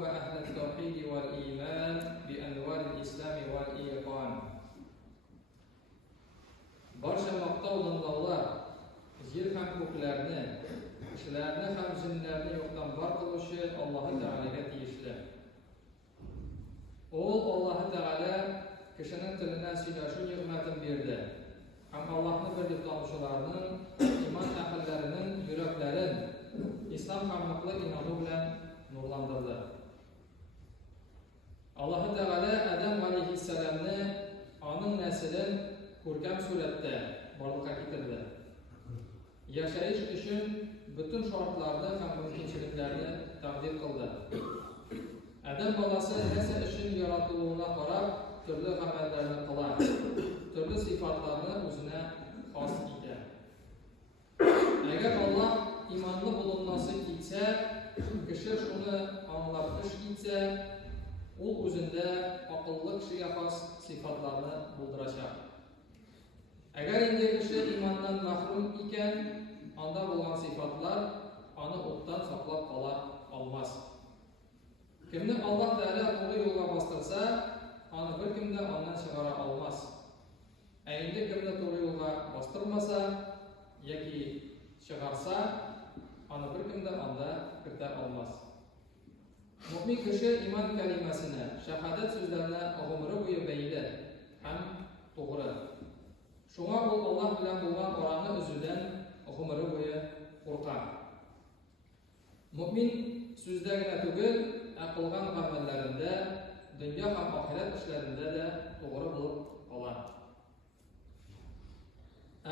وأهل التوحيد والإيمان بأنوار الإسلام والإيقان. Barcha maqtov dinlovlar yer ham ko'klarni, kishilarni ham jinlarni yo'qdan bor qilishi Alloh taolaga tegishli. Alloh taola kishining tilini siylashu ne'matini berdi. Ham Allohni birga tanishuvlarning, iymon ahllarining yuraklarini islom hamliqli imoni bilan nurlantirdi. Alloh taola Adam alayhissalomni onun naslini ko'rkam suratda borliqqa keltirdi. Yashash uchun butun shartlarni ham mumkinchiliklarni taqdir qildi. Adam bolasi nasl uchun yaratiluvuna qarab turli amallarni qiladi, turli sifatlarni o'zine xos etdi. Agar Alloh imonli bo'lunması etsa, kishi shuni anglab ish etsa, u o'zida aqlli kishiga xos sifatlarni bildirashar. Agar endi kishi imondan mahrum ekan, unda bo'lgan sifatlar uni o'tdan saqlab qola olmas. Kimni Alloh taolo to'g'ri yo'lga bostirsa, uni bir kimda ondan chiqara olmas. Endi kimni to'g'ri yo'lga bostirmasa yoki chiqarsa, uni bir kimda onda kirita olmas. Mu'min kishi iymon kalimasini, shahodat so'zlarini umri bo'yi bayli ham to'g'ri. Shunga u Alloh bilan bo'lgan orani o'zidan umri bo'yi qo'rqar. Mu'min so'zdagina tugul, qilgan amallarida, dunyo ham oxirat ishlarida da to'g'ri bo'lib qoladi.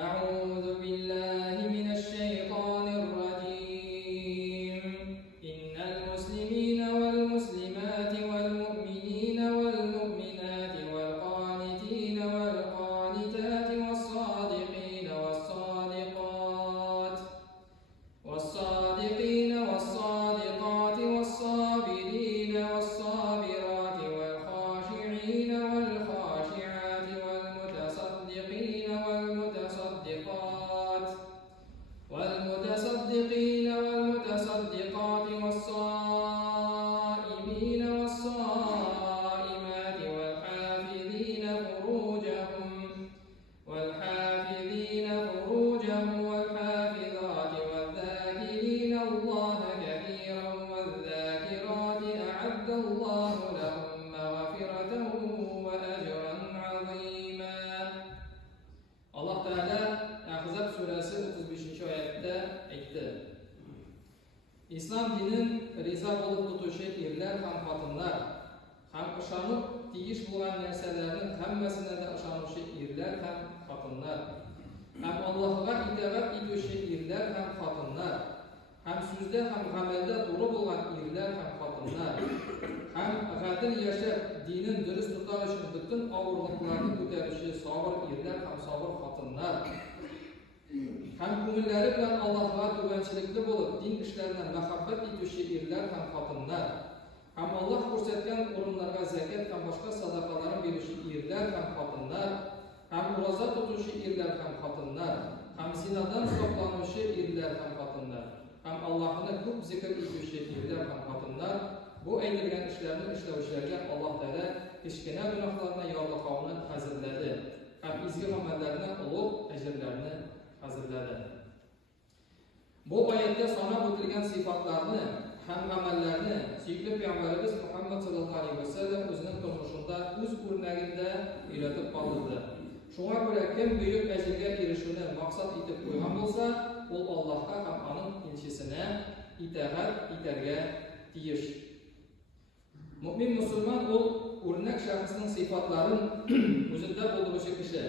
A'udhu billahi minash shaytonir rajim. Innal muslimina wal muslimati wal mu'minina wal mu'minati wal qanitina wal qanitati was sadiqina was sadiqat was sadiqina was sadiqati was sabirina was sabirati wal khashi'ina wal khashi'ati wal mutasaddiqina wal mutasaddiqat wal mutasaddiqina wal mutasaddiqati was saimina was saimati wal hafizina furujahum wal hafizina furujahum wal hafizati wal dhakirina Allah kathiran wal dhakirati a'adda Allah lahum maghfiratan wa ajran 'azima. Allah Teala Ahzab surasi 35-oyatda aytdi. İslam dinin rizo bo'lib tutuvchi erlar ham xotinlar, ham ishonib tegish bo'lgan narsalarning hammasini da ishonuvchi erlar ham xotinlar, ham Allohga itoat etuvchi erlar ham xotinlar, ham so'zda ham amalda to'g'ri bo'lgan erlar ham xotinlar, ham g'adil yashab dinin durust tutish uchun butun og'irliklarni ko'taruvchi sabr erlar ham sabr xotinlar, ham ko'ngillari bilan Allohga to'g'anchilikli bo'lib din ishlaridan muhabbat etuvchi erlar ham xotinlar, ham Alloh ko'rsatgan o'rinlarga zakat ham boshqa sadaqalarni beruvchi erlar ham xotinlar, ham ro'za tutuvchi erlar ham xotinlar, ham zinodan saqlanuvchi erlar ham xotinlar, ham Allohni ko'p zikr etuvchi erlar ham xotinlar. Bu aytilgan ishlarni ishlovchilarga Alloh taolo kichkina gunohlarni yorliqovni hazilladi, ham izgi amallarni ulug' ajrlarni hazilladi. Bu oyatda sanab o'tilgan sifatlarni ham amallarni suyukli payg'ambarimiz Muhammad sallallohu alayhi vasallam o'zining turmushida o'z o'rnagida uyratib qoldirdi. Shunga ko'ra kim buyuk ajrga erishishni maqsad etib qo'ygan bo'lsa, u Allohga ham uning elchisini itoat etarga tegish. Mu'min musulmon u o'rnak shaxsning sifatlarini o'zida bo'ldiruvchi kishi.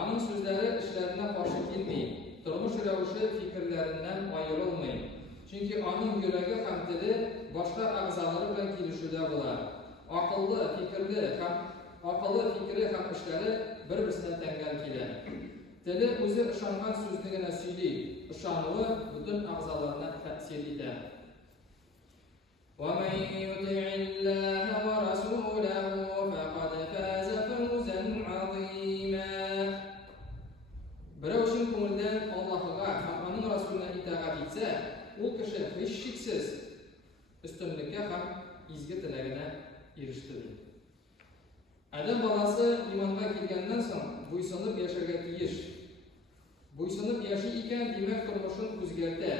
Uning so'zlari ishlaridan qarshi kelmay, turmush ravishi fikrlaridan ayrilmay. Chunki uning yuragi ham tili boshqa a'zolari bilan kelishuvda bo'ladi. Aqlli fikri ham ishlari bir-biridan tangal keladi. Tili o'zi ishongan so'zligini suydi, ishonuvi butun a'zolarga ta'sir etadi. وَمَنْ يُطِعِ اللَّهَ وَرَسُولَهُ فَقَدْ فَازَ فَوْزًا عَظِيمًا. Birov shu ko'ngildan Allohga va uning rasuliga itoat etsa, u kishi hech shaksiz ustunlikka ham izgi tilagine erişti. Adam balası imanga kelgandan so'ng bo'ysunib yashaga tegish. Bo'ysunib yashay ekan demak turmushini o'zgarta,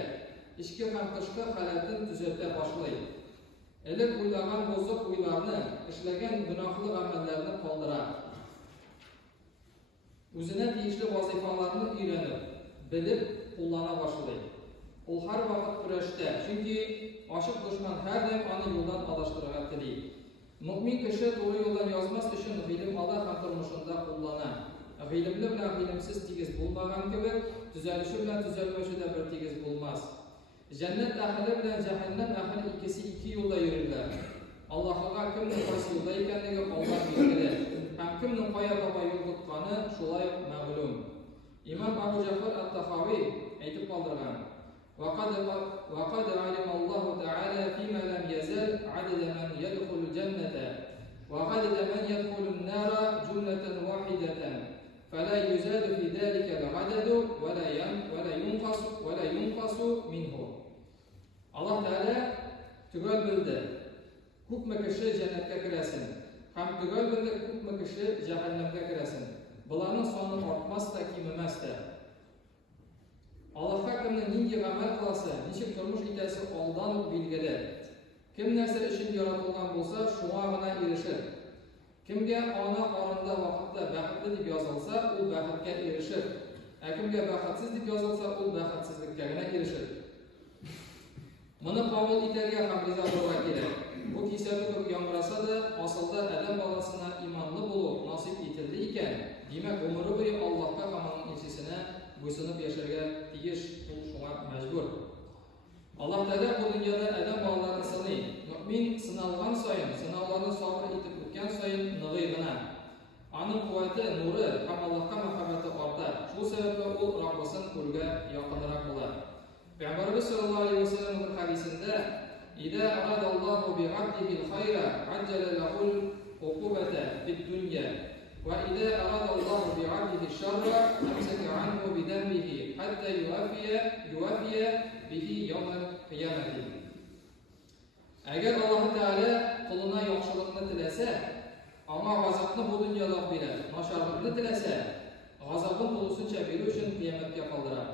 ichki ham tashqi holatini tuzata boshlaydi. Elib o'ylagan bo'zsuq o'ylarni, ishlagan gunohli amallarni qoldiradi. O'zina tegishli vazifalarni o'rganib, bilib qo'llana boshlaydi. U har vaqt kurashda, chunki oshiq dushman har doim uni yo'ldan adashtirishga tilaydi. Mu'min kishi to'g'ri yo'ldan yozmas uchun ilm Alloh ham turmushida qo'llanadi. Ilmli bilan ilmsiz tegiz bo'lmagan kabi, tuzalishi bilan tuzalmashida bir tegiz bo'lmas. Jannat ahli bilan jahannam ahli ikkisi ikki yo'lda yuradilar. Allohga kimning qaysi yo'lda ekanligi Alloh biladi. Ham kimning qoya topa yo'l tutgani shulay ma'lum. Imom Abu Ja'far at-Tahaviy aytib qoldirgan: وقد علم الله تعالى فيما لم يزل عدد من يدخل الجنة وعدد من يدخل النار جملة واحدة فلا يزاد في ذلك العدد ولا ينقص منه. Allah Teala tug'al bildi. Ko'pmi kishi jannatga kirasin, ham tug'al bildi ko'pmi kishi jahannamga kirasin. Bularning soni ortmasda, kemimasda. Allohga kimni ningki amal qilsa, nechik turmush etasi oldan belgili. Kim narsa uchun yaratilgan bo'lsa, shunga erishir. Kimga ona qorinda vaqtda baxtli deb yozilsa, u baxtga erishir. Kimga baxtsiz deb yozilsa, u baxtsizlikka erishir. Buni qabul etadigan ham rizo bo'lgan kerak. Bu kisada ko'p yomg'irasa-da, aslida adam bolasina iymonli bo'lib nasib etildi ekan, demak umri bo'yi Allohga qamoqning elchisini bo'ysunib yasharga tegish, u shunga majbur. Alloh taolo bu dunyoda adam bolalarini sinaydi. Mu'min sinalgan sayin, sinovlarni sabr etib o'tgan sayin nig'ig'ina, uning quvvati, nuri ham Allohga muhabbati ortadi. Shu sababli u Robbisining qo'liga yaqinroq bo'ladi. Peygamberimiz sallallohu alayhi vasallam bir hadisinde "İza aradallohu bi'abdihi al-khayra ajjala lahu al-uqubata fid-dunya ve iza aradallohu bi'abdihi ash-sharra amsaka anhu bidambihi hatta yuwafiya bihi yawm al-qiyamah." Agar Alloh taolo quluna yaxshilikni tilasa, ama g'azabni bu dunyoda beradi. Nosharlikni tilasa, g'azabni to'lisincha berish uchun qiyomatga qoldiradi.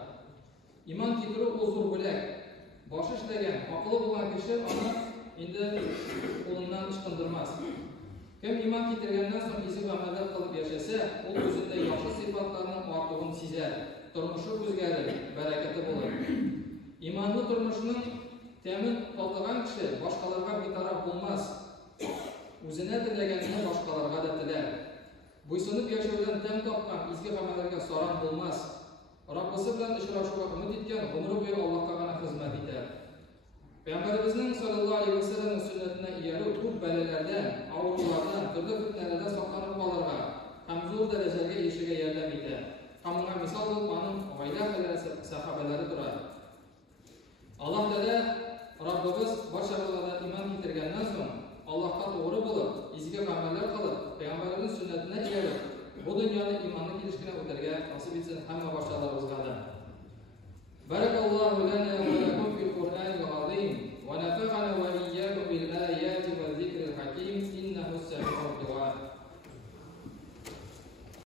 İman keltirib o'zur bo'lak, boshi ishlagan, aqli bo'lgan kishi uni endi qo'lidan chiqindirmas. Kim iman keltirgandan so'ng izi amallar qilib yashasa, u o'zida yaxshi sifatlarning ortig'ini sezadi, turmushi o'zgaradi, barakati bo'ladi. Imonli turmushning ta'min topgan kishi boshqalarga betaraf bo'lmas. O'zini tilaganini boshqalarga da tilaydi. Bo'ysunib yashashdan ta'm topgan izgi amallarga so'ram bo'lmas. Rabbisi bilan ishlashga umid etgan umri bo'yi Allohga g'ana xizmat etadi. Payg'ambarimizning sallallohu alayhi vasallam sunnatiga egalik ko'p balalardan, avrulardan, turli fitnalardan saqlanib qolirga, ham zo'r darajaga erishishiga yordam etadi. Hamma misol bo'lib, oila sahobalari turadi. Alloh taolo Rabbimiz barcha odamlarga iymon keltirgandan so'ng